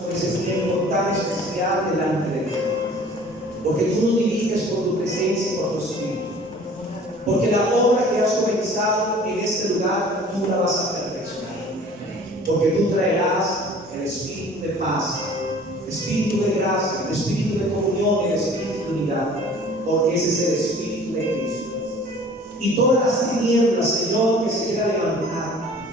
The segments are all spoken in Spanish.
por ese tiempo tan especial delante de ti, porque tú nos diriges por tu presencia y por tu espíritu, porque la obra que has comenzado en este lugar tú la vas a perfeccionar, porque tú traerás el espíritu de paz, el espíritu de gracia, el espíritu de comunión, el espíritu de unidad, porque ese es el espíritu de Cristo. Y todas las tinieblas, Señor, que se quieran levantar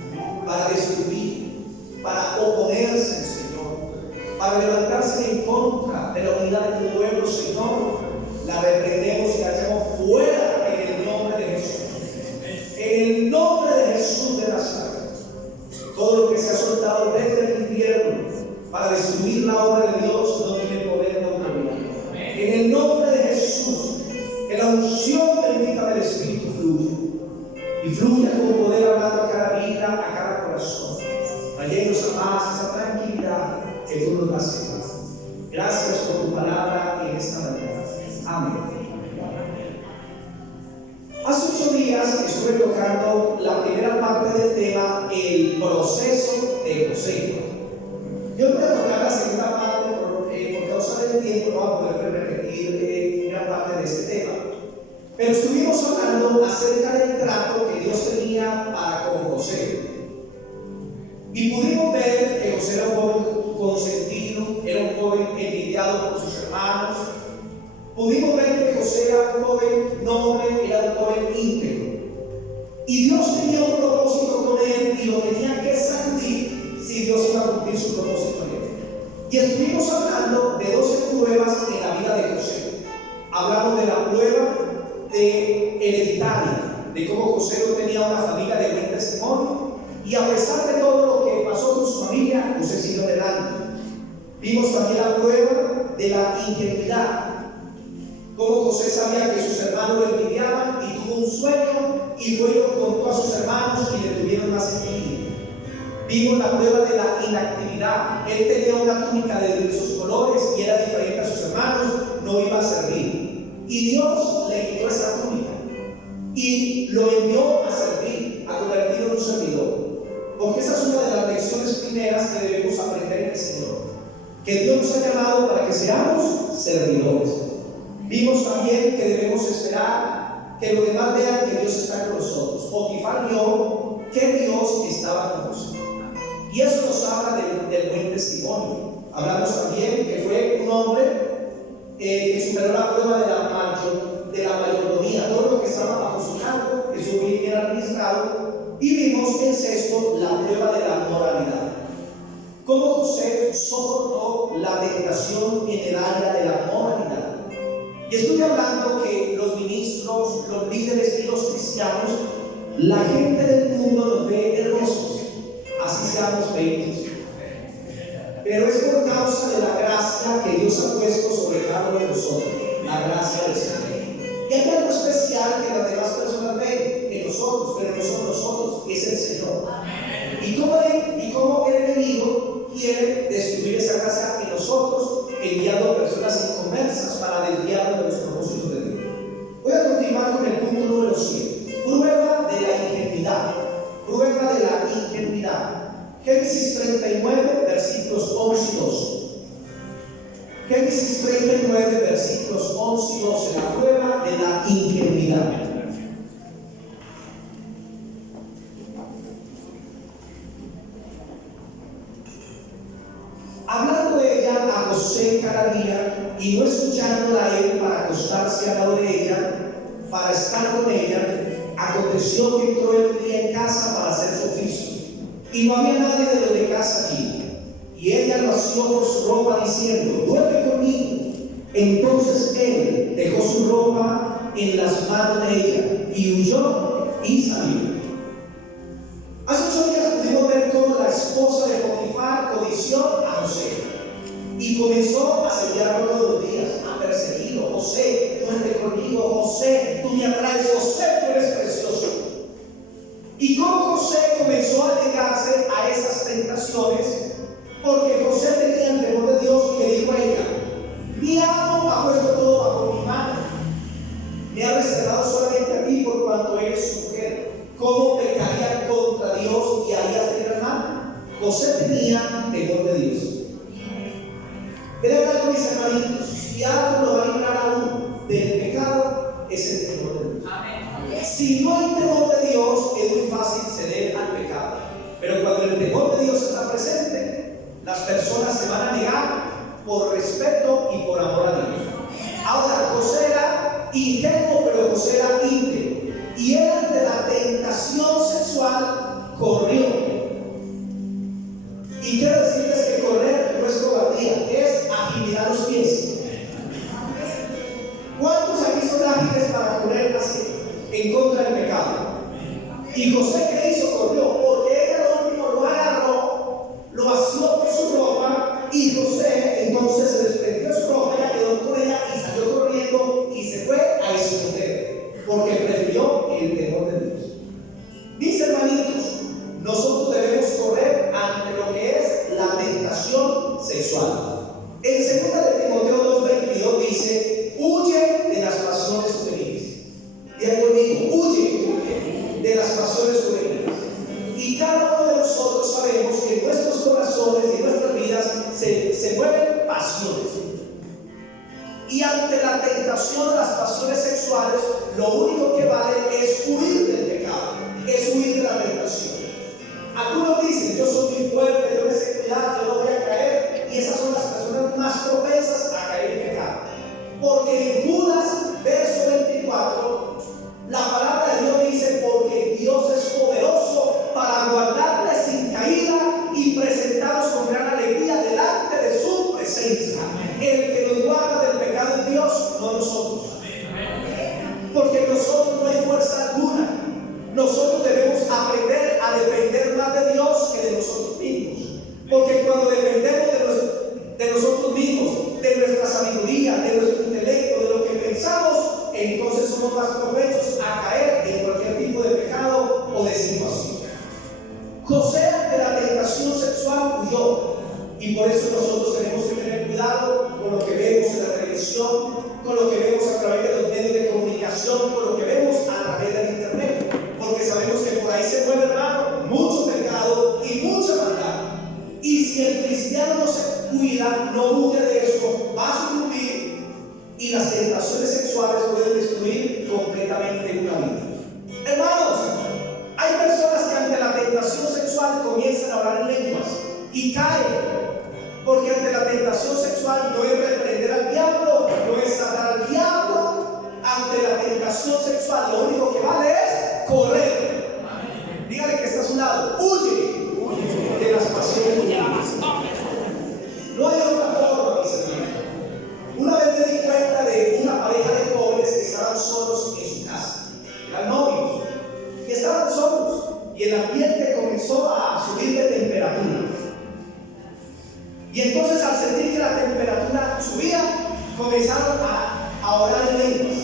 para destruir, para oponerse, Señor, para levantarse en contra de la unidad de tu pueblo, Señor, la reprendemos y la echamos fuera en el nombre de Jesús. En el nombre de Jesús de Nazaret. Todo lo que se ha soltado desde el infierno para destruir la obra de Dios no tiene poder contra mí. En el nombre de Jesús, que la unción bendita del Espíritu fluya y fluya con poder hablando a cada vida, a cada corazón, trayéndonos a paz, esa tranquilidad que tú nos das. Gracias por tu palabra en esta mañana. Amén. Hace 8 días estuve tocando la primera parte del tema, el proceso de José. Yo no voy a tocar la segunda parte por causa del tiempo, no voy a poder repetir gran parte de este tema. Pero estuvimos hablando acerca del trato que Dios tenía para con José. Y pudimos ver que José era un joven consentido, era un joven envidiado por sus hermanos. Pudimos ver que José era un joven noble, era un joven íntegro. Y Dios tenía un propósito con él y lo tenía que sacudir si Dios iba a cumplir su propósito en él. Y estuvimos hablando de 12 pruebas en la vida de José. Hablamos de la prueba hereditaria, de cómo José no tenía una familia de buen testimonio, y a pesar de todo lo que pasó con su familia, José siguió adelante. Vimos también la prueba de la ingenuidad, cómo José sabía que sus hermanos lo envidiaban y tuvo un sueño y fue y lo contó a sus hermanos y le tuvieron más envidia. Vimos la prueba de la inactividad. Él tenía una túnica de diversos colores y era diferente a sus hermanos, no iba a servir. Y Dios le quitó esa túnica y lo envió a servir, a convertirlo en un servidor. Porque esa es una de las lecciones primeras que debemos aprender en el Señor, que Dios nos ha llamado para que seamos servidores. Vimos también que debemos esperar que los demás vean que Dios está con nosotros. Potifar vio que Dios estaba con nosotros. Y eso nos habla del buen testimonio. Hablamos también que fue un hombre que superó la prueba de la mayordomía, todo lo que estaba bajo su cargo, que su bien era administrado. Y vimos en sexto la prueba de la moralidad. Cómo José soportó la tentación en el área de la moralidad. Y estoy hablando que los ministros, los líderes y los cristianos, la gente del mundo nos ve hermosos, así seamos bellos. Pero es por causa de la gracia que Dios ha puesto sobre cada uno de nosotros, la gracia del Señor. Y hay algo especial que las demás personas ven en nosotros, pero no somos nosotros, es el Señor. Y cómo el enemigo quiere destruir esa gracia en nosotros, enviando personas inconversas para desviarnos de los propósitos de Dios. Voy a continuar con el punto número 7. Prueba de la ingenuidad. Prueba de la ingenuidad. Génesis 39, versículos 11 y 12. Génesis 39, versículos 11 y 12. La prueba de la ingenuidad. Hablando de ella a José cada día y no escuchándola a él para acostarse al lado de ella, para estar con ella, aconteció que entró él un día en casa para hacer su oficio. Y no había nadie de los de casa allí. Y ella lo asió por su ropa diciendo: duerme conmigo. Entonces él dejó su ropa en las manos de ella y huyó y salió. Hace 8 días pudimos ver cómo la esposa de Potifar codició a José y comenzó a asediarlo todos los días, a perseguirlo. José, duerme conmigo. José, tú me atraes. José, tú eres precioso. Y cómo José comenzó a negarse a esas tentaciones, porque José tenía el temor de Dios y le dijo a ella: mi amo ha puesto todo bajo mi mano, me ha reservado solamente a ti por cuanto eres su mujer. ¿Cómo pecaría contra Dios y haría tener mal? José tenía temor de Dios. mis hermanitos, si algo lo va a librar a uno del pecado, es el temor de Dios. Si no hay temor de Dios, es muy fácil ceder al pecado. Pero cuando el temor de Dios está presente, las personas se van a negar por respeto y por amor a Dios. Ahora, José era ingenuo, pero José era íntegro. Y él, ante la tentación sexual, corrió. Y quiero decirles que correr no es cobardía, es agilidad a los pies. ¿Cuántos aquí son ágiles para correr así en contra del pecado? Y José, ¿qué hizo? Corrió, porque ella lo último lo agarró, lo asió por su ropa, y José entonces se desprendió de su ropa, ella quedó con ella y salió corriendo y se fue a esconder, porque prefirió el temor de Dios. Mis hermanitos, nosotros debemos correr ante lo que es la tentación sexual. En 2 de Timoteo 2:22 dice: huye de las pasiones juveniles. Y él dijo: huye de las pasiones juveniles. Y cada uno de nosotros sabemos que en nuestros corazones y en nuestras vidas se mueven pasiones. Y ante la tentación de las pasiones sexuales, lo único que vale es huir del pecado, es huir de la tentación. Algunos dicen: yo soy muy fuerte, yo me sé cuidar, yo no voy a caer. Y esas son las personas más propensas a caer en pecado. Porque en Judas, verso 24, la palabra de Dios dice: porque Dios es poderoso para guardarles sin caída y presentarlos con gran alegría delante de su presencia. El que nos guarda del pecado es Dios, no nosotros. Porque en nosotros no hay fuerza alguna. Nosotros debemos aprender a depender más de Dios que de nosotros mismos. Porque cuando dependemos de nosotros mismos, de nuestra sabiduría, de nuestro intelecto, de lo que pensamos, entonces somos más propensos a caer en cualquier tipo de pecado o de situación. José, ante la tentación sexual, huyó. Y por eso nosotros tenemos que tener cuidado con lo que vemos en la televisión, con lo que vemos a través de los medios de comunicación, con lo que vemos a través del internet. Porque sabemos que por ahí se mueve, hermano, mucho pecado y mucha maldad. Y si el cristiano no se cuida, no huye de eso, va a sucumbir, y las tentaciones sexuales pueden destruir completamente una vida. Hermanos, hay personas que ante la tentación sexual comienzan a hablar en lenguas y caen. Porque ante la tentación sexual no es reprender al diablo, no es sacar al diablo. Ante la tentación sexual lo único que vale es correr. Dígale que está a su lado: huye de las pasiones humanas. No hay otra forma, mis hermanos. Una vez me di cuenta de una pareja de jóvenes que estaban solos en su casa. Eran novios y estaban solos, y el ambiente comenzó a subir de temperatura. Y entonces, al sentir que la temperatura subía, comenzaron a orar en lenguas.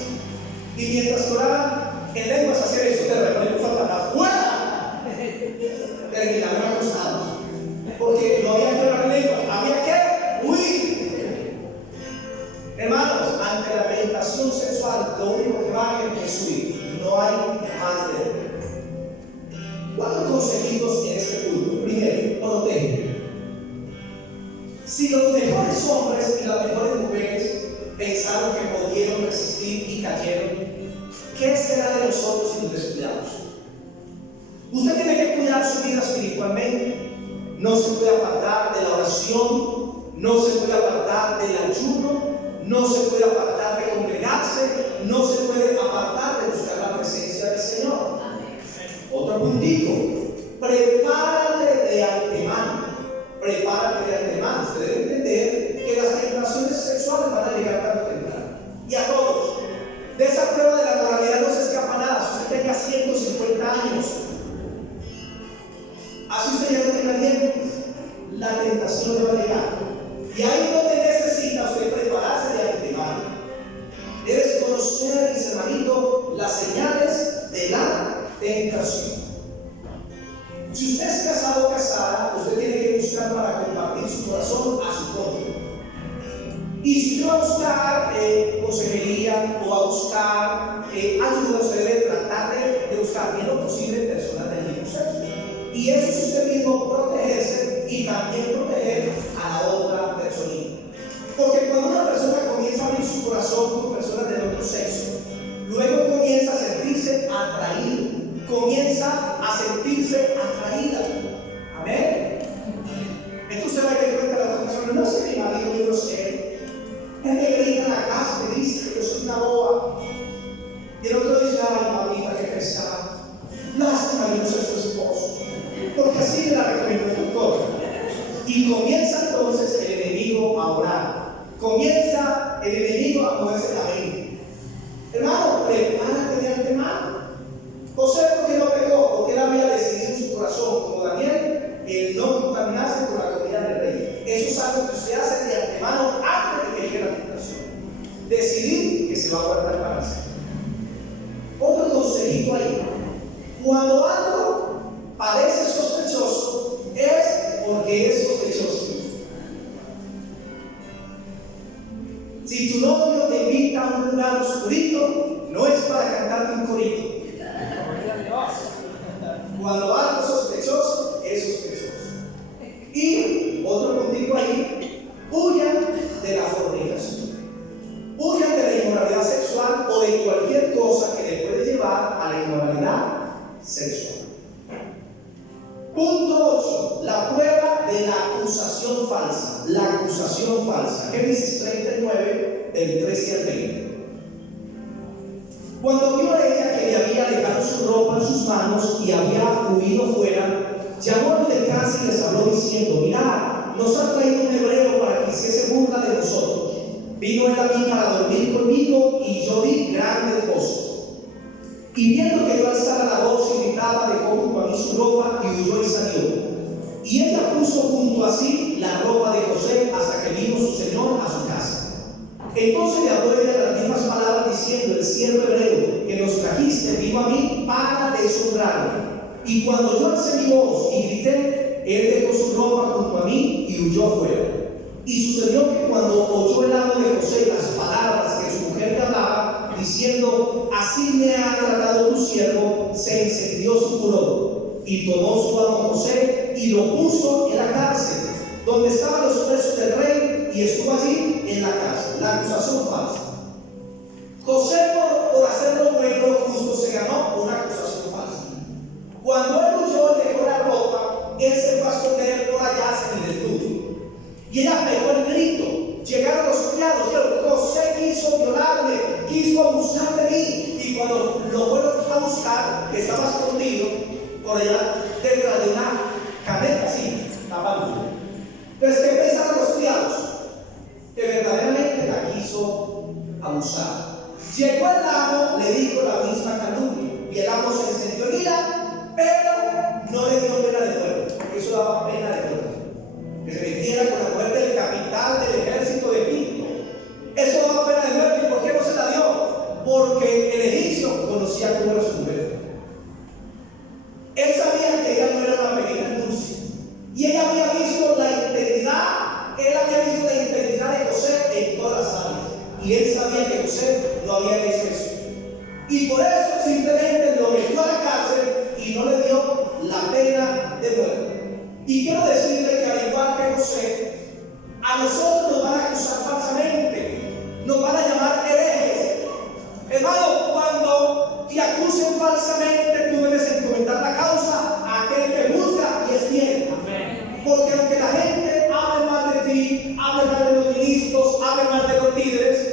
Y mientras oraban en lenguas, hacían eso: te reprendo, Satanás, fuera. Terminaron acostados, porque no había que orar en lenguas, había que huir. Hermanos, ante la tentación sexual, lo único que vale es huir. No hay más de él. 4 consejitos en este punto. Primero, protege. Si los mejores hombres y las mejores mujeres pensaron que pudieron resistir y cayeron, ¿qué será de nosotros si nos descuidamos? Usted tiene que cuidar su vida espiritualmente. No se puede apartar de la oración, no se puede apartar del ayuno, no se puede apartar de congregarse, no se puede apartar de buscar la presencia del Señor. Otro puntito: prepárate de antemano. Prepárate de antemano. Usted debe entender que las tentaciones sexuales van a llegar tarde o temprano. Y a todos. De esa prueba de la moralidad no se escapa nada. Si usted tenga 150 años, así usted ya no tenga dientes, la tentación le va a llegar. Y ahí es donde necesita usted prepararse de antemano. Debes conocer, mis hermanitos, las señales de la tentación. Si usted es casado o casada, usted tiene que buscar para compartir su corazón a su cónyuge. Y si usted va a buscar consejería o a buscar ayuda, usted debe tratar de buscar en lo posible personas del mismo sexo. Y eso es usted mismo protegerse y también proteger a la otra persona. Porque cuando una comienza el enemigo a moverse en la mente. Hermano, prepárate de antemano. José, ¿por qué no pecó? Porque él había decidido en su corazón, como Daniel, el no contaminarse con la comida del rey. Eso es algo que usted hace de antemano antes de que llegue la tentación. Decidir que se va a guardar para sí. Otro consejito ahí: cuando algo parece sospechoso, es porque es sospechoso. Si tu novio te invita a un lugar oscurito, no es para cantarte un corito. Cuando algo es sospechoso, es sospechoso. Y otro motivo ahí: huyan de la fornicación, huyan de la inmoralidad sexual o de cualquier cosa que le puede llevar a la inmoralidad sexual. Punto 8. La prueba de la acusación falsa. La acusación falsa. Génesis 39, del 13 al 20. Cuando vio a ella que le había dejado su ropa en sus manos y había huido fuera, llamó al de casa y les habló diciendo: mirad, nos ha traído un hebreo para que hiciese burla de nosotros. Vino él a mí para dormir conmigo y yo vi grandes voces. Y viendo que yo alzara la voz y gritaba, dejó junto a mí su ropa y huyó y salió. Y ella puso junto a sí la ropa de José hasta que vino su señor a su casa. Entonces le habló ella las mismas palabras diciendo: el siervo hebreo que nos trajiste vino a mí para deshonrarme. Y cuando yo alcé mi voz y grité, él dejó su ropa junto a mí y huyó afuera. Y sucedió que cuando oyó el amo de José las palabras que su mujer le hablaba, diciendo: así me ha tratado tu siervo, se encendió su furor. Y tomó su amo José y lo puso en la cárcel, donde estaban los presos del rey, y estuvo allí en la cárcel. La acusación falsa. José, por hacer lo bueno, justo, se ganó una acusación falsa. Cuando él huyó y dejó la ropa, él se fue a esconder por allá semidesnudo. Y ella pegó el grito. Llegaron los criados, dijeron: José quiso violarme, quiso abusar de mí. Y cuando lo fueron a buscar, estaba escondido por allá detrás de una caneta así, tapando. Entonces, ¿qué pensaron los criados? Que verdaderamente la quiso abusar. Llegó el amo, le dijo la misma calumnia, y el amo se encendió en ira, pero no le dio pena de muerte, porque eso daba pena de muerte. Que se metiera con la muerte del capitán del ejército de Egipto, eso daba pena de muerte. ¿Y por qué no se la dio? Porque el egipcio conocía cómo era su mujer. Él sabía que ella no era una pequeña dulce, y ella había visto la integridad, él había visto la integridad de José en todas las áreas, y él sabía que José no había hecho eso. Y por eso simplemente lo metió a la cárcel y no le dio la pena de muerte. Y quiero decirle que al igual que José, a nosotros nos van a acusar falsamente, nos van a llamar herejes. Hermano, cuando te acusen falsamente, tú debes encomendar la causa a aquel que juzga y es fiel. Porque aunque la gente hable mal de ti, hable mal de los ministros, hable mal de los líderes,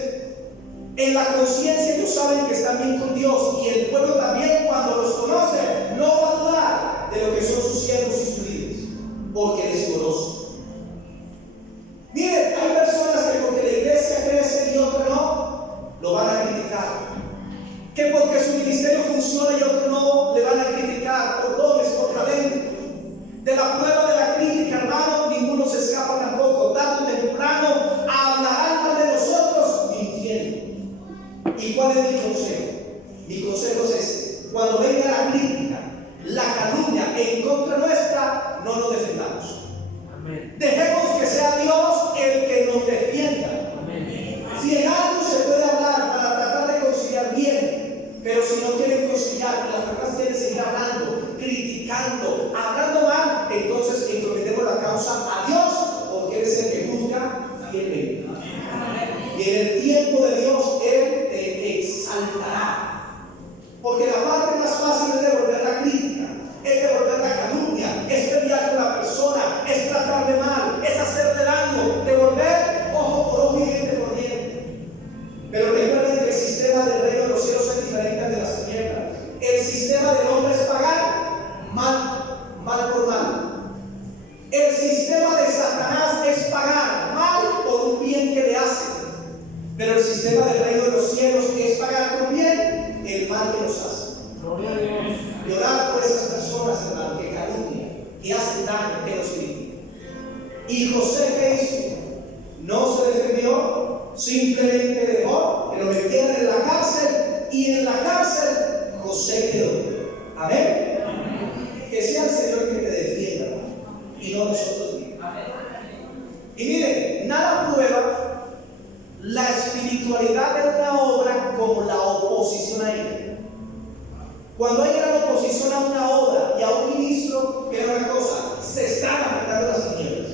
en la conciencia ellos saben que están bien con Dios, y el pueblo también, cuando los conoce, no va a dudar de lo que son sus siervos y sus líderes, porque les conoce. Miren, hay personas que porque la iglesia crece y otro no, lo van a criticar. Que porque su ministerio funciona y otro no, le van a criticar por dones, por talento. De la prueba de la crítica, hermano, ninguno se escapa tampoco. Tarde o temprano hablarán mal de nosotros mintiendo. ¿Y cuál es mi consejo? Mi consejo es este: cuando venga la crítica, la calumnia en contra nuestra, no nos defendamos. Amén. Dejemos que sea Dios el que nos defienda. Amén. Si en algo se puede hablar para tratar de conciliar bien, pero si no quieren conciliar, que las personas quieren seguir hablando, criticando, hablando mal, entonces encomendemos la causa a Dios, porque Él es el que juzga fielmente. Y en el tiempo de Dios Él te exaltará. Porque la parte más fácil es devolver la crítica, es devolver la calumnia, es pelear con la persona, es tratarle mal, es hacerle daño, devolver ojo por ojo y diente por diente. Pero recuerden que el sistema del reino de los cielos es diferente al de las tinieblas. El sistema del hombre es pagar mal por mal. El sistema de Satanás es pagar mal por un bien que le hace. sistema del reino de los cielos es pagar con bien el mal que nos hace. Gloria a Dios. Y orar por esas personas, hermano, que calumnian, que hacen daño, que nos critican. ¿Y José qué hizo? No se defendió, simplemente dejó que lo metieran en la cárcel, y en la cárcel José quedó. Amén. Que sea el Señor que te defienda y no nosotros mismos. Y miren, nada prueba la espiritualidad de una obra como la oposición a ella. Cuando hay gran oposición a una obra y a un ministro, que es una cosa, se están afectando las tinieblas.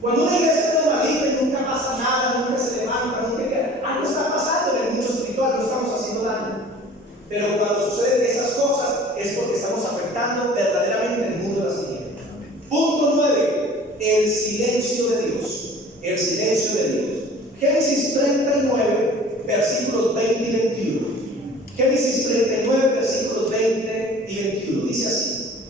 Cuando una iglesia es normalita y nunca pasa nada, nunca se levanta, algo está pasando en el mundo espiritual, no estamos haciendo daño. Pero cuando suceden esas cosas es porque estamos afectando verdaderamente el mundo de las tinieblas. Punto 9. El silencio de Dios. El silencio de Dios. Génesis 39, versículos 20 y 21. Génesis 39, versículos 20 y 21. Dice así: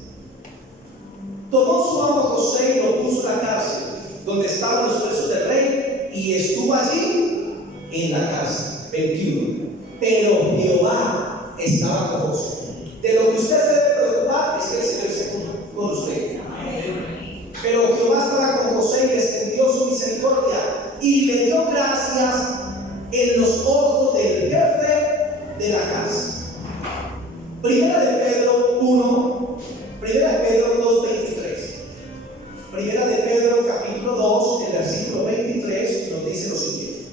tomó su amo José y lo puso en la cárcel, donde estaban los presos del rey, y estuvo allí en la cárcel. 21. Pero Jehová estaba con José. De lo que usted se debe preocupar es que el Señor esté con usted. Pero Jehová estaba con José y extendió su misericordia y le dio gracias en los ojos del jefe de la cárcel. Primera de Pedro 1, Primera de Pedro 2:23. Primera de Pedro capítulo 2, el versículo 23 nos dice lo siguiente: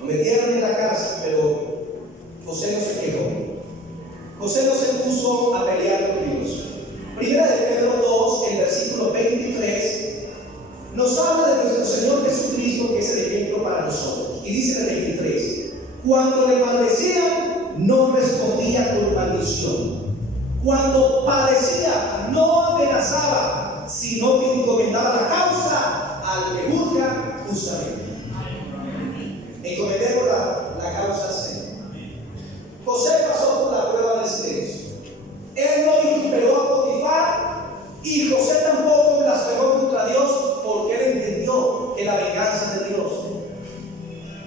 lo metieron en la cárcel, pero José no se quejó. José no se puso a pelear con Dios. Primera de Pedro 2, el versículo 23 nos habla de nuestro Señor Jesucristo, que es el ejemplo para nosotros. Y dice en el 23: cuando le maldecían, no respondía con maldición. Cuando padecía, no amenazaba, sino que encomendaba la causa al que juzga justamente. Encomendemos la causa al Señor. José pasó por la prueba del silencio. Él no imperó a Potifar, y José tampoco blasfemó contra Dios, porque él entendió que la venganza es de Dios.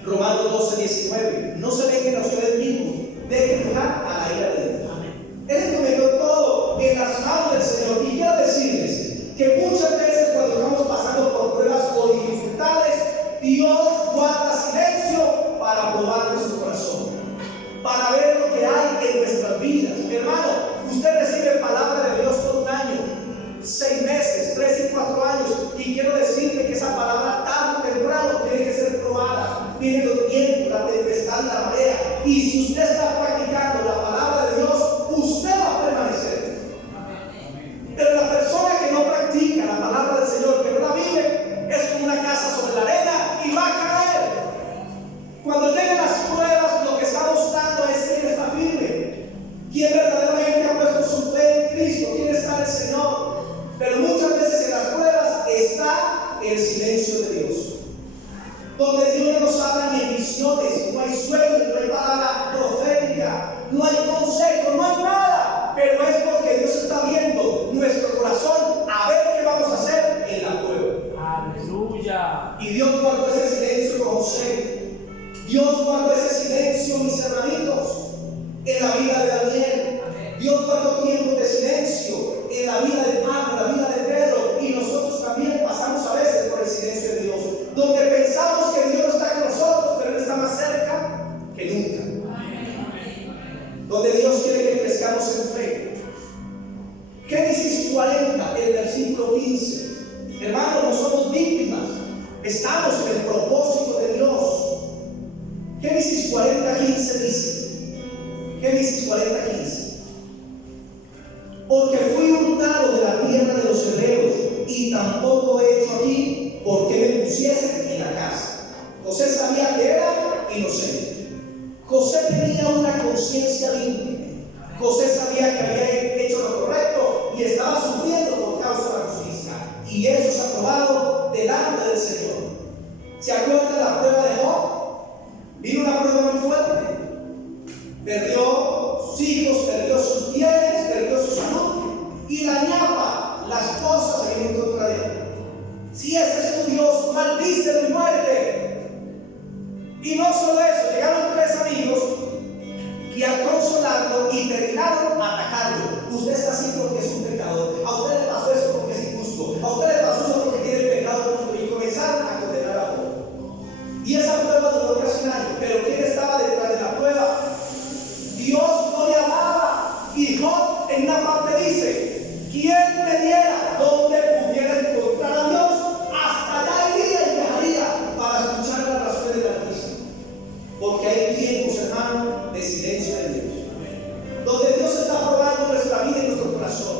Romanos 12:19. No se vengan a ustedes mismos, dejen lugar a la ira de Dios. Él encomendó todo en las manos del Señor. Y quiero decirles que muchas veces cuando estamos pasando por pruebas o dificultades, Dios guarda silencio para probar nuestro corazón, para ver lo que hay en nuestras vidas. Hermano, usted recibe palabra de Dios por un año, 6 meses, 3 y 4 años, y quiero decirle que esa palabra tarde o temprano tiene que ser probada. Vienen los vientos, la tempestad, la marea, y si usted está practicando la palabra de Dios, usted va a permanecer. Pero la persona que no practica la palabra del Señor, que no la vive, es como una casa sobre la arena y va a caer. Cuando lleguen las pruebas, lo que está buscando es quién está firme, quién verdaderamente ha puesto su fe en Cristo, quién está en el Señor. Pero muchas veces en las pruebas está el silencio de Dios, donde Dios no nos habla ni en visiones, no hay sueños, no hay palabra profética, no hay consejo, no hay nada. Pero es porque Dios está viendo nuestro corazón a ver qué vamos a hacer en la prueba. Aleluya. Y Dios guardó ese silencio con José. Dios guardó ese silencio, mis hermanitos, en la vida de Daniel. Dios guardó tiempos de silencio en la vida de Pablo, en la vida de Pedro. Y nosotros también pasamos a veces por el silencio de Dios, donde pensamos que Dios no está con nosotros, pero Él está más cerca que nunca. Donde Dios quiere que crezcamos en fe. Génesis 40, el versículo 15. Hermanos, no somos víctimas, estamos en el propósito de Dios. Génesis 40:15 dice: Génesis 40:15. Porque fui hurtado de la tierra de los hebreos, y tampoco he hecho aquí porque me pusiesen en la casa. José sabía que era inocente. José tenía una conciencia limpia. José sabía que había hecho lo correcto y estaba sufriendo por causa de la justicia. Y eso es aprobado delante del Señor. ¿Se acuerdan de la prueba de Job? Vino una prueba muy fuerte. Perdió sus hijos, perdió sus bienes, perdió su salud. Y la ñapa, las cosas se vienen contra él. Si ese es tu Dios, maldice mi muerte. llegaron a atacarlo. Usted está así porque es un pecador. A usted le pasó eso porque es injusto. A usted le pasó eso porque tiene el pecado y comenzaron a condenar a Job. Y esa prueba duró casi un año. Pero ¿quién estaba detrás de la prueba? Dios no le amaba. Y Job en una parte dice: ¿quién me diera donde pudiera encontrar a Dios? Hasta allá iría y viajaría para escuchar las razones del Altísimo. Porque hay tiempos, hermano, de silencio de Dios, donde Dios está probando nuestra vida y nuestro corazón.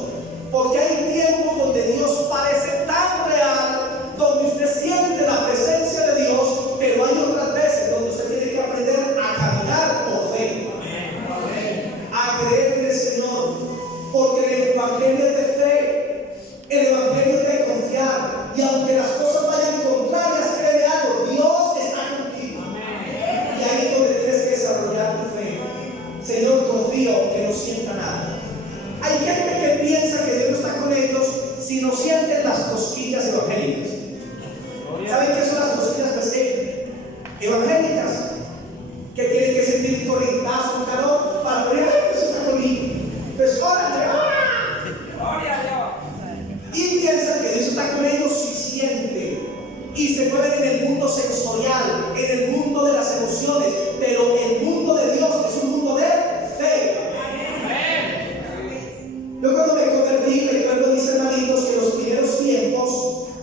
Porque hay tiempos donde Dios parece tan real, donde usted siente la presencia de Dios, pero hay otras veces donde usted tiene que aprender a caminar por fe, a creer en el Señor, porque el Evangelio es de fe, el Evangelio es de confiar, y aunque las cosas vayan contrarias, cree algo, Dios está contigo. Y ahí es donde tienes que desarrollar tu fe. Señor, confío que no sienta nada. Hay gente que piensa que Dios no está con ellos si no sienten las cosquillas evangélicas. ¿Saben qué son las cosquillas evangélicas? Que tienen que sentir corrientazo, un calor para poder, Dios está conmigo. Pues órale, y piensan que Dios está con ellos si sienten. Y se mueven en el mundo sensorial, en el mundo de las emociones. Pero el mundo de Dios es un mundo de fe. Yo cuando me convertí, recuerdo, mis hermanitos, que en los primeros tiempos,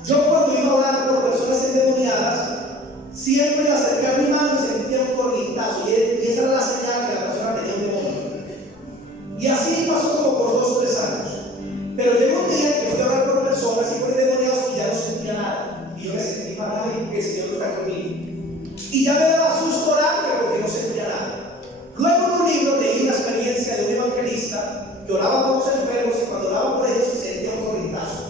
yo cuando iba a orar por personas endemoniadas, siempre acercaba mi mano y sentía un corrientazo. Y esa era la señal que la persona tenía un demonio. Y así pasó como por 2 o 3 años. Pero llegó un día que fui a orar por personas y por endemoniados y ya no sentía nada. Y yo me sentí mal, que el Señor está conmigo. Y ya me daba susto orar porque no sentía nada. Luego en un libro leí una experiencia de un evangelista que oraba por los enfermos y cuando oraba por ellos se sentía un corrientazo.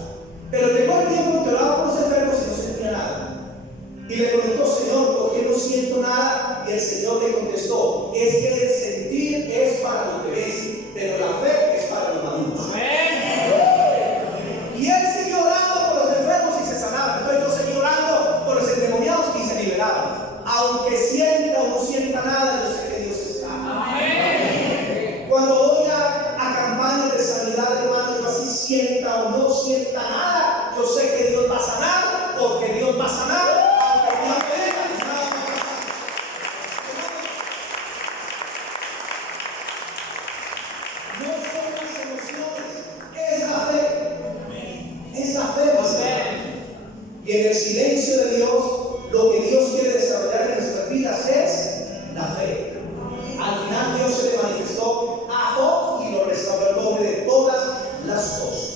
Pero llegó el tiempo que oraba por los enfermos y no sentía nada. Y le preguntó: Señor, ¿por qué no siento nada? Y el Señor le contestó: es que el sentir es para los bebés, pero la fe es para los maduros. Y él siguió orando por los enfermos y se sanaban. Entonces yo seguí orando por los endemoniados y se liberaban. Aunque sienta o no sienta nada, yo sé que Dios está. Cuando voy a campañas de sanidad, hermano, yo así sienta o no sienta nada, yo sé que Dios va a sanar, porque Dios va a sanar. Aunque Dios venga, nada va a pasar. No son las emociones, es la fe. Es la fe, pastor. Y en el silencio de Dios, lo que Dios quiere desarrollar en nuestras vidas es la fe. Al final Dios se le manifestó a Job y lo restauró el nombre de todas las cosas.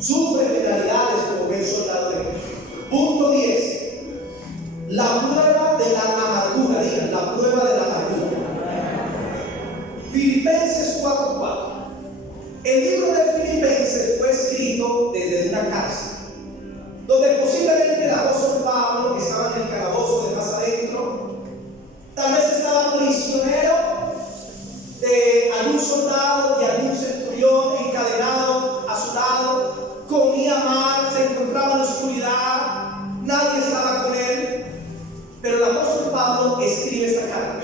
Sufre penalidades como buen soldado de Cristo. Punto 10. La prueba de la amargura. Digan, la prueba de la amargura. Filipenses 4:4. El libro de Filipenses fue escrito desde una cárcel, donde posiblemente el apóstol Pablo, que estaba en el calabozo de más adentro, tal vez estaba prisionero de algún soldado y algún centurión encadenado a su lado, comía mal, se encontraba en la oscuridad, nadie estaba con él. Pero el apóstol Pablo escribe esta carta.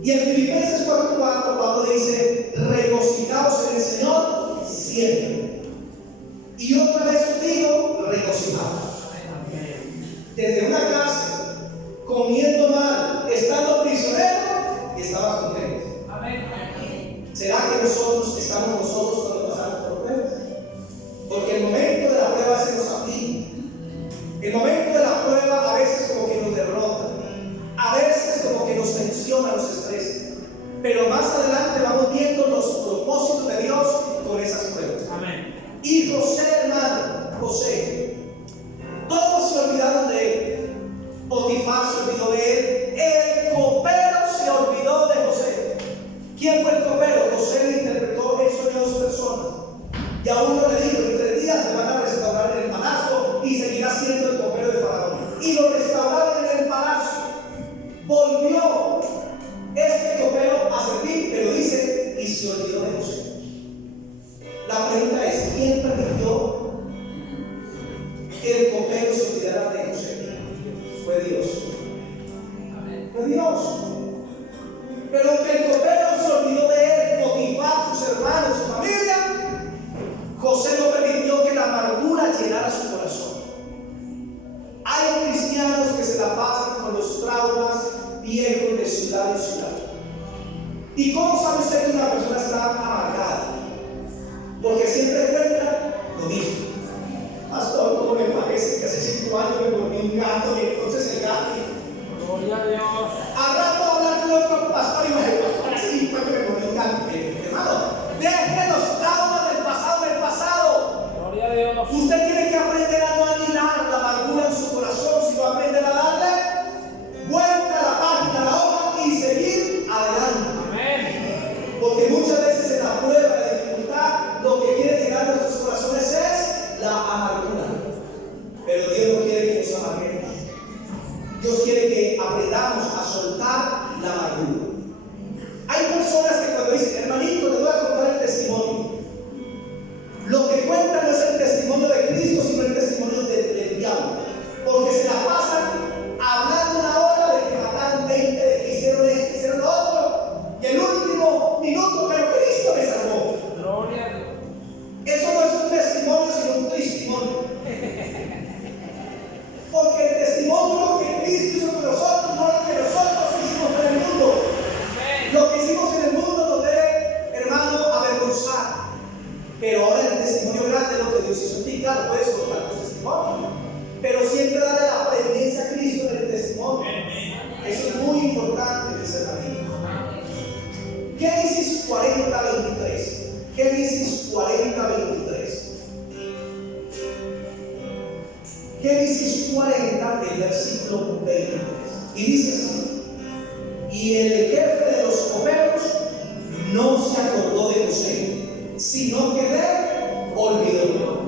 Y en Filipenses 4:4 Pablo dice: regocijaos en el Señor siempre. Y otra vez os digo, regocijaos. Desde una cárcel, comiendo mal, estando prisionero, y estaba contento. ¿Será que nosotros estamos cuando pasamos por pruebas? Porque el momento de la prueba se nos aflige. El momento de la prueba a veces como que nos derrota, a veces como que nos tensiona, nos estresa. Pero más adelante vamos viendo los propósitos de Dios con esas pruebas. Amén. Y José, hermano, José, todos se olvidaron de él. Potifar se olvidó de él. El copero se olvidó de José. ¿Quién fue el copero? José le interpretó el sueño a 2 personas. Y a uno le dijo: en 3 días te van a restaurar en el palacio y seguirás siendo el copero de Faraón. Y lo restauraron en el palacio. Volvió este copero a servir, pero dice: y se olvidó de José. La pregunta es: ¿quién permitió que el copero se olvidara de José? Fue Dios. Fue Dios. Pero aunque el copero se olvidó de él, Potifar la pasan con los traumas viejos de ciudad en ciudad. ¿Y cómo sabe usted que una persona está amargada? Porque siempre cuenta lo mismo. Pastor, ¿cómo me parece que hace 5 años me volví un gato y entonces el gato? Gloria a Dios. Al rato hablar con otro pastor y me dice, pastor, hace 5 años me volví un gato. Hermano, deje los traumas del pasado en el pasado. Gloria a Dios. Usted tiene que aprender a no anilar la amargura en su corazón, sino aprender a darle vuelta a la página, a la hoja y seguir adelante. Amén. Porque muchas veces en la prueba, en la dificultad, lo que quiere llegar a nuestros corazones es la amargura. Pero Dios no quiere que nos amarguemos. Dios quiere que aprendamos a soltar la amargura. Hay personas que cuando dicen, hermanito, te voy a contar el testimonio. Lo que cuentan no es el testimonio de Cristo, sino el testimonio del diablo. Porque se la pasan hablando una hora de que mataron 20, de que hicieron esto, hicieron lo otro. Y el último minuto, pero Cristo me salvó. Gloria a Dios. Eso no es un testimonio, sino un testimonio. Porque el testimonio que Cristo hizo con nosotros, no lo que nosotros hicimos en el mundo. Lo que hicimos en el mundo nos debe, hermano, avergonzar. Pero ahora el testimonio grande es lo que Dios hizo en ti. Claro, puedes contar tu testimonio, pero siempre darle la presencia a Cristo en el testimonio. Eso es muy importante de ser amigo. Génesis 40:23. Génesis 40:23. Génesis 40, el versículo 23. Y dice así: y el jefe de los coperos no se acordó de José, sino que le olvidó.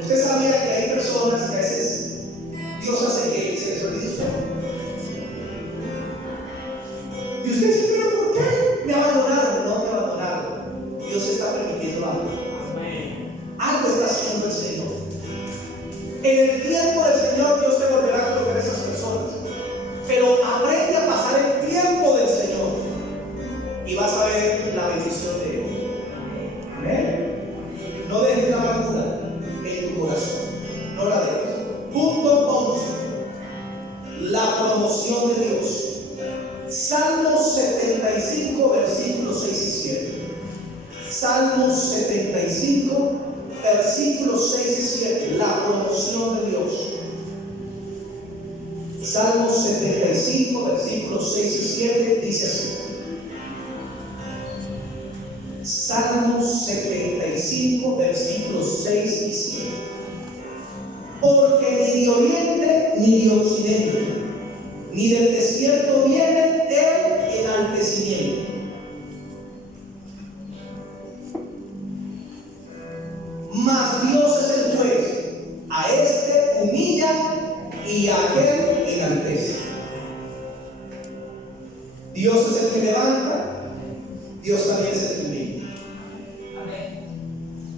Usted sabía que hay personas que a veces Dios hace que se les olvide usted. Y usted dice, pero ¿por qué me abandonaron? No me abandonaron. Dios está permitiendo algo. Amén. Algo está haciendo el Señor. En el tiempo del Señor Dios te volverá a colocar a esas personas. Pero aprende a pasar el tiempo del Señor y vas a ver la bendición de Dios. Amén. No dejes la amargura en tu corazón. No la dejes. Punto 11. La promoción de Dios. Salmos 75, versículos 6 y 7. Salmos 75, versículos 6 y 7. La promoción de Dios. Salmos 75, versículos 6 y 7 dice así. Salmos 75, versículos 6 y 7. Porque ni de oriente ni de occidente, ni del desierto viene el enaltecimiento. Mas Dios es el juez, a este humilla y a aquel enaltece. Dios es el que levanta, Dios también es el que humilla.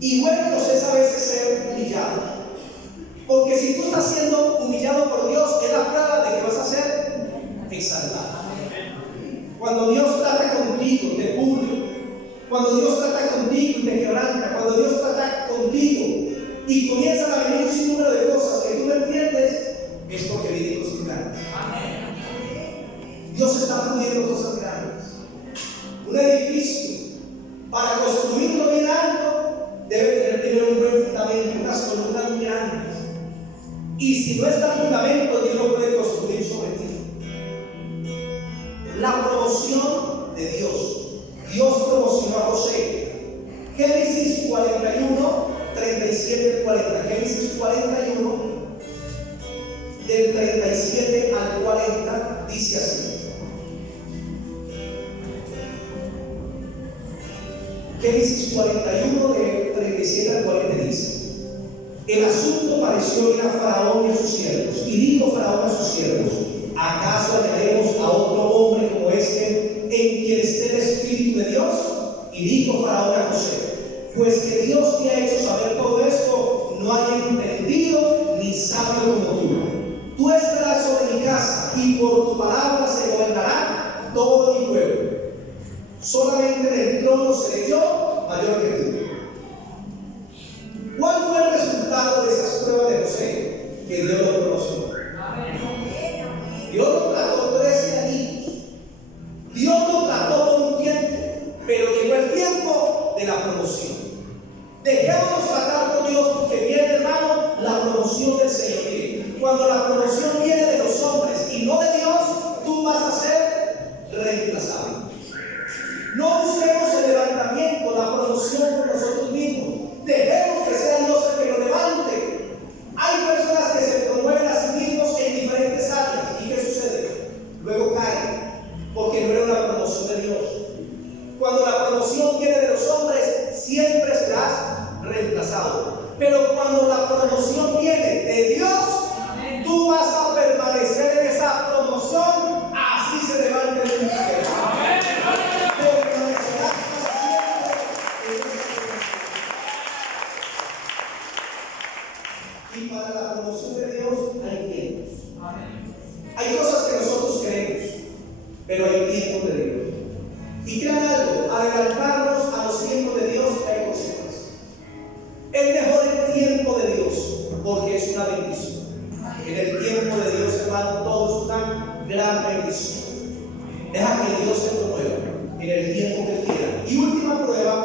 Y bueno, nos es a veces ser humillado, porque si tú estás siendo humillado por Dios, es la prueba de que vas a ser exaltado. Cuando Dios trata contigo, te pule. Cuando Dios trata contigo y te quebranta. Cuando Dios trata contigo y comienzan a venir un sinnúmero de cosas que tú no entiendes, es porque viene cosas grandes. Dios está puliendo cosas grandes. Un edificio, para construirlo bien alto, debe tener primero un buen fundamento, unas columnas muy grandes. Y si no está el fundamento, Dios no puede construir sobre ti. La promoción de Dios. Dios promocionó a José. Génesis 41, 37 al 40. Génesis 41, del 37 al 40, dice así. Génesis 41, del 37 al 40 dice: el asunto pareció bien a Faraón y a sus siervos, y dijo Faraón a sus siervos: ¿acaso hallaremos a otro hombre como este en quien esté el Espíritu de Dios? Y dijo Faraón a José: pues que Dios te ha hecho saber todo esto, no hay entendido ni sabio como tú. Tú estarás sobre mi casa, y por tu palabra se gobernará todo mi pueblo. Solamente en el trono seré yo mayor que tú. ¿Cuál fue el resultado de esas pruebas de José? Que Dios lo promocionó. cuando la promoción viene de los hombres y no de Dios, tú vas a ser reemplazable. No busquemos el levantamiento, la promoción por nosotros mismos. Dejemos que sea Dios el que lo levante. Hay personas que se promueven a sí mismos en diferentes áreas. ¿Y qué sucede? Luego caen, porque no era una promoción de Dios. Cuando la promoción viene de los hombres, siempre serás reemplazado. Pero cuando la promoción viene de Dios, tú vas a permanecer en esa promoción. Así se levanta el ministerio. Permanecerás para siempre en esa promoción. Y para la promoción de Dios hay tiempos. Hay cosas que nosotros queremos, pero hay tiempos de Dios. Y crean algo, adelantarnos a los tiempos de Dios hay consecuencias. Es mejor el tiempo de Dios, porque es una bendición. En el tiempo de Dios, hermano, todo es una gran bendición. Deja que Dios se promueva en el tiempo que quiera. Y última prueba,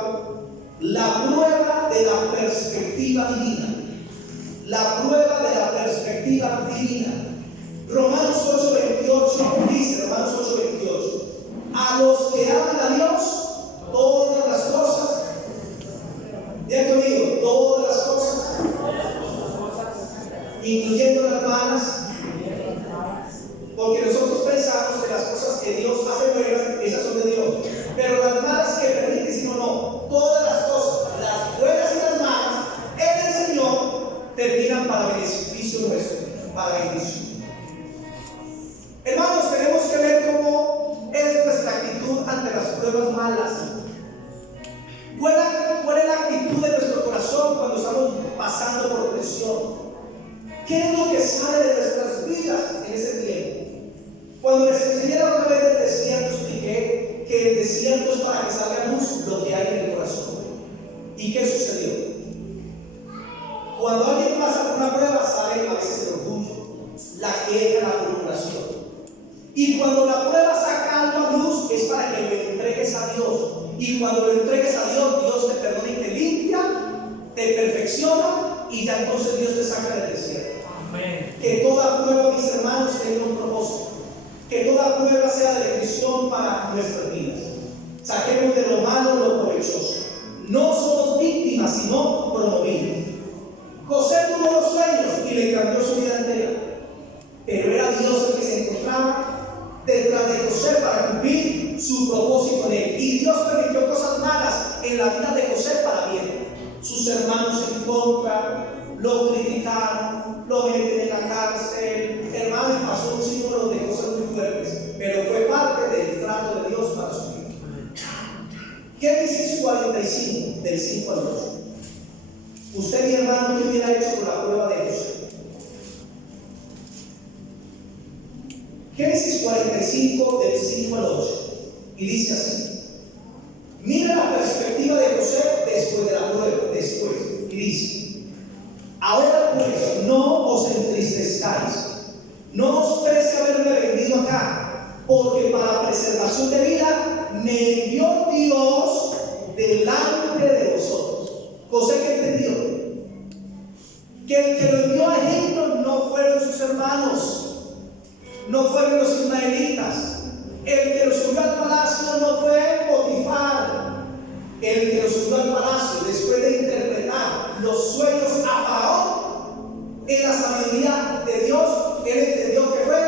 la prueba de la perspectiva divina. La prueba de la perspectiva divina. Romanos 8:28 dice, Romanos 8:28, a los que aman a Dios, todas las cosas, ya conmigo, todas las cosas, incluyendo las malas, porque nosotros pensamos que las cosas que Dios hace buenas, esas son de Dios, pero las malas que permite, si no, todas las cosas, las buenas y las malas, en el Señor, terminan para beneficio nuestro, para bendición. Hermanos, tenemos que ver cómo es nuestra actitud ante las pruebas malas. ¿Cuál es la actitud de nuestro corazón cuando estamos pasando por presión? ¿Qué es lo que sale de nuestras vidas en ese tiempo? Cuando les enseñé la otra vez del desierto, expliqué que el desierto es para que salga luz lo que hay en el corazón. ¿Y qué sucedió? Cuando alguien pasa por una prueba, sale a veces el orgullo, la queja, la murmuración. Y cuando la prueba saca algo a luz, es para que lo entregues a Dios. Y cuando lo entregues a Dios, Dios te perdona y te limpia, te perfecciona, y ya entonces Dios te saca del desierto. Amén. Que toda prueba, mis hermanos, tenga un propósito. Que toda prueba sea de bendición para nuestras vidas. Saquemos de lo malo lo provechoso. No somos víctimas, sino promovidos. José tuvo los sueños y le cambió su vida entera. Pero era Dios el que se encontraba detrás de José para cumplir su propósito en él. Y Dios permitió cosas malas en la vida de José para bien. Sus hermanos en contra, lo criticaron, lo meten en la cárcel. Hermanos, pasó un símbolo de cosas muy fuertes, pero fue parte del trato de Dios para su vida. Génesis 45, del 5 al 8. Usted, mi hermano, ¿qué hubiera hecho con la prueba de José? Génesis 45, del 5 al 8, y dice así: mira la perspectiva de José después de la prueba, y dice: ahora pues no os entristezcáis, no os pese haberme vendido acá, porque para preservación de vida me envió Dios delante de vosotros. José, ¿qué entendió? Que el que lo envió a Egipto no fueron sus hermanos, no fueron los ismaelitas. El que los subió al palacio no fue Potifar. El que los subió al palacio, después de interpretar los sueños a Faraón, en la sabiduría de Dios, él entendió que fue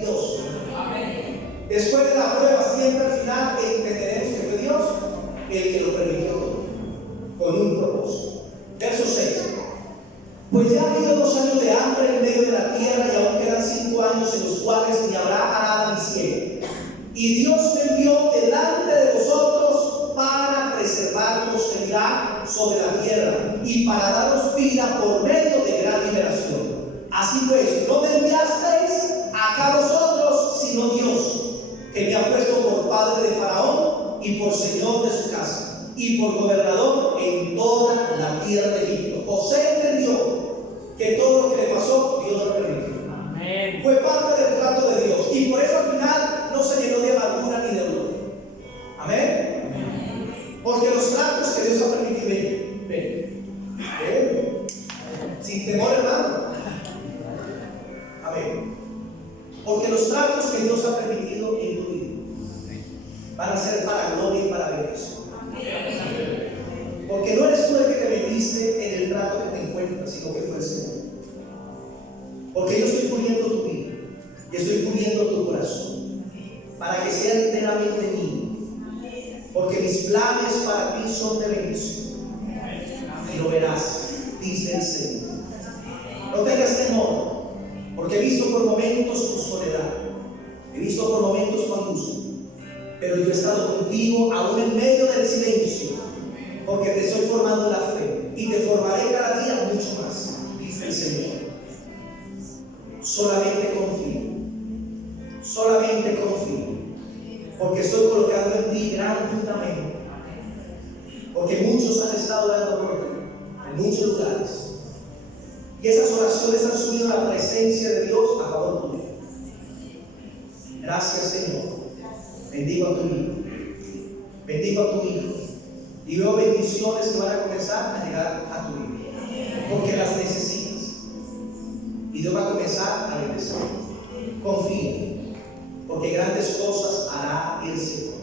Dios. Amén. Después de la prueba, siempre al final entenderemos que fue Dios el que lo permitió todo, con un propósito. Verso 6. Pues ya ha habido 2 años de hambre en medio de la tierra, y aún quedan 5 años en los cuales ni habrá arada ni siega. Y Dios me envió delante de vosotros para preservar posteridad sobre la tierra y para daros vida por medio de gran liberación. Así pues, no me enviasteis acá vosotros, sino Dios, que me ha puesto por padre de Faraón y por señor de su casa y por gobernador en toda la tierra de Egipto. José entendió que todo lo que le pasó, Dios lo permitió. Amén. Fue parte del trato de Dios, y por eso al final no se llenó de amargura ni de dolor. Amén. Amén. Porque los tratos que Dios ha permitido, ven, sin temor, hermano. Amén. Porque los tratos que Dios ha permitido en tu vida van a ser para gloria y para beneficio. Porque no eres tú el que te metiste en el trato que te encuentras, sino que fue el Señor. Porque yo estoy poniendo tu vida y estoy poniendo tu corazón para que sea enteramente mío. Porque mis planes para ti son de bendición. Y lo verás, dice el Señor. No tengas temor, porque he visto por momentos tu soledad, he visto por momentos tu angustia, pero yo he estado contigo aún en medio del silencio, porque te estoy formando la fe y te formaré cada día mucho más, dice el Señor. Solamente confía, porque estoy colocando en ti gran fundamento, porque muchos han estado dando por ti en muchos lugares. Y esas oraciones han subido a la presencia de Dios a favor tuyo. Gracias, Señor. Bendigo a tu hijo. Bendigo a tu hijo. Y veo bendiciones que van a comenzar a llegar a tu vida. Porque las necesitas. Y Dios va a comenzar a bendecir. Confía. Porque grandes cosas hará el Señor.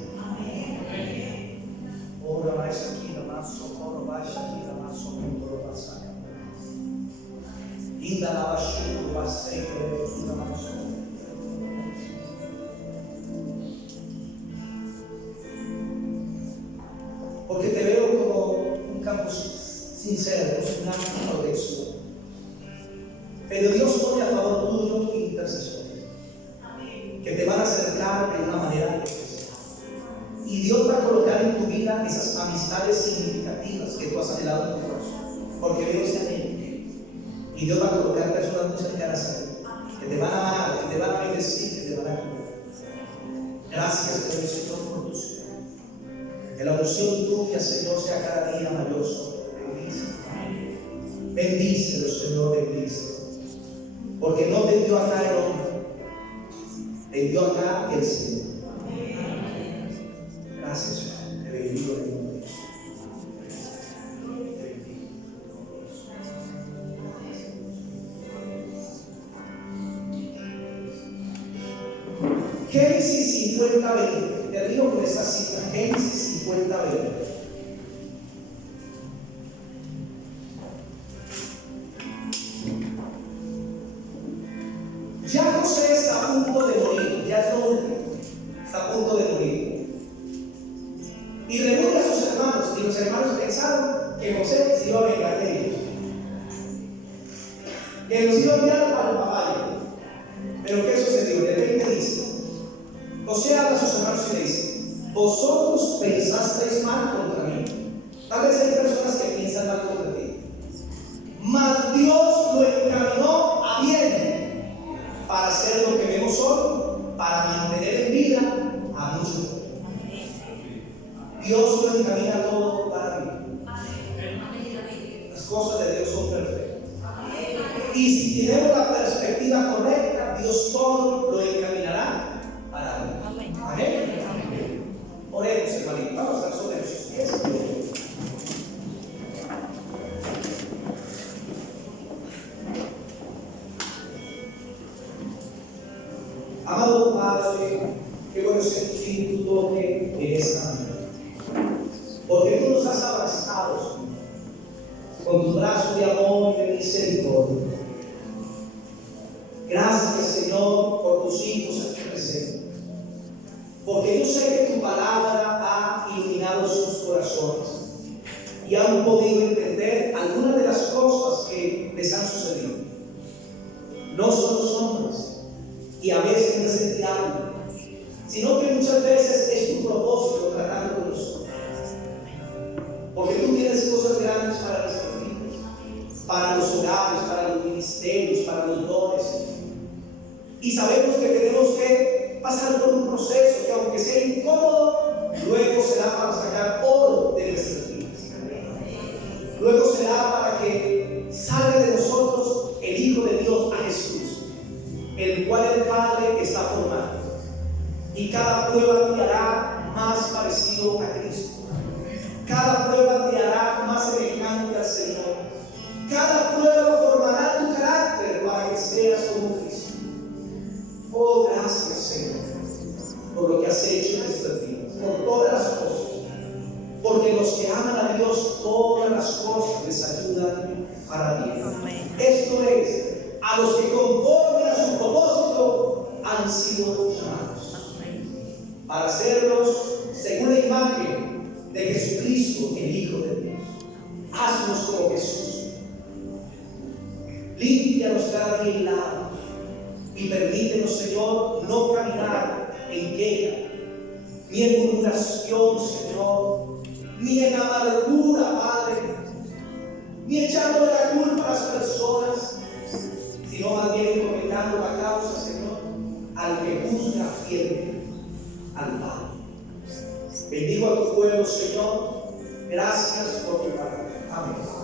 Ora mais aqui na massa, ora mais aqui na massa, ora mais aqui. Inda la basura, passeio, na massa. Porque te veo como un campo sincero, sin ánimo de eso. Pero Dios pone a favor tuyo intercesores que te van a acercar de una manera especial. Y Dios va a colocar en tu vida esas amistades significativas que tú has anhelado en tu corazón. Porque veo ese anhelo. Y Dios va a colocar personas muy cercanas a ti, que te van a amar, que te van a bendecir, que te van a cuidar. Gracias, Señor, por tu Señor. Que la unción tuya, Señor, sea cada día mayor sobre ti. Bendícelo, Señor, bendícelo. Porque no te dio acá el hombre, te dio acá el Señor. Gracias, Señor. Te bendigo en el nombre de Jesús. Génesis 50:20. Termino con esta cita. Génesis 50:20. Ya José está a punto de morir. Ya es lo último. Está a punto de morir. Y reúne a sus hermanos. Y los hermanos pensaron que José se iba a vengar de ellos, que los iba a enviar para el caballo. Pero ¿qué sucedió? De repente dice, José habla a sus hermanos y le dice: vosotros pensasteis mal contra mí. Tal vez hay personas que piensan mal contra ti, mas Dios lo encaminó a bien para hacer lo que vemos hoy, para mantener en vida a muchos. Dios lo encamina todo para bien. Las cosas de Dios son perfectas. Y si tenemos la perspectiva correcta, Dios todo lo encaminará para bien. Amén. Oremos, hermanito. Vamos a estar sobre nuestros pies. Amado Padre, qué bueno sentir tu toque en esta mañana. Porque tú nos has abrazado con tus brazos de amor y de misericordia. Gracias, Señor, por tus hijos aquí presentes. Porque yo sé que tu palabra ha iluminado sus corazones y han podido entender algunas de las cosas que les han sucedido. No son los hombres y a veces no es el diablo, sino que muchas veces es tu propósito tratar con nosotros. Porque tú tienes cosas grandes para nuestras vidas, para los hogares, para los ministerios, para los dones. Y sabemos que tenemos que pasar por un proceso que, aunque sea incómodo, luego será para sacar oro de nuestras vidas. Luego será para que salga de nosotros el Hijo de Dios, a Jesús, el cual el Padre está formando. Y cada prueba te hará más parecido a Cristo. Cada prueba te hará más semejante al Señor. Cada prueba formará tu carácter para que seas como Cristo. los que conforme a su propósito han sido llamados, para hacerlos según la imagen de Jesucristo, el Hijo de Dios. Haznos como Jesús. Límpianos cada día y lávanos, y permítenos, Señor, no caminar en queja, ni en murmuración, Señor, ni en amargura, Padre, ni echándole la culpa a las personas, sino más bien encomendando la causa, Señor, al que juzga fiel, al Padre. Bendigo a tu pueblo, Señor. Gracias por tu palabra. Amén.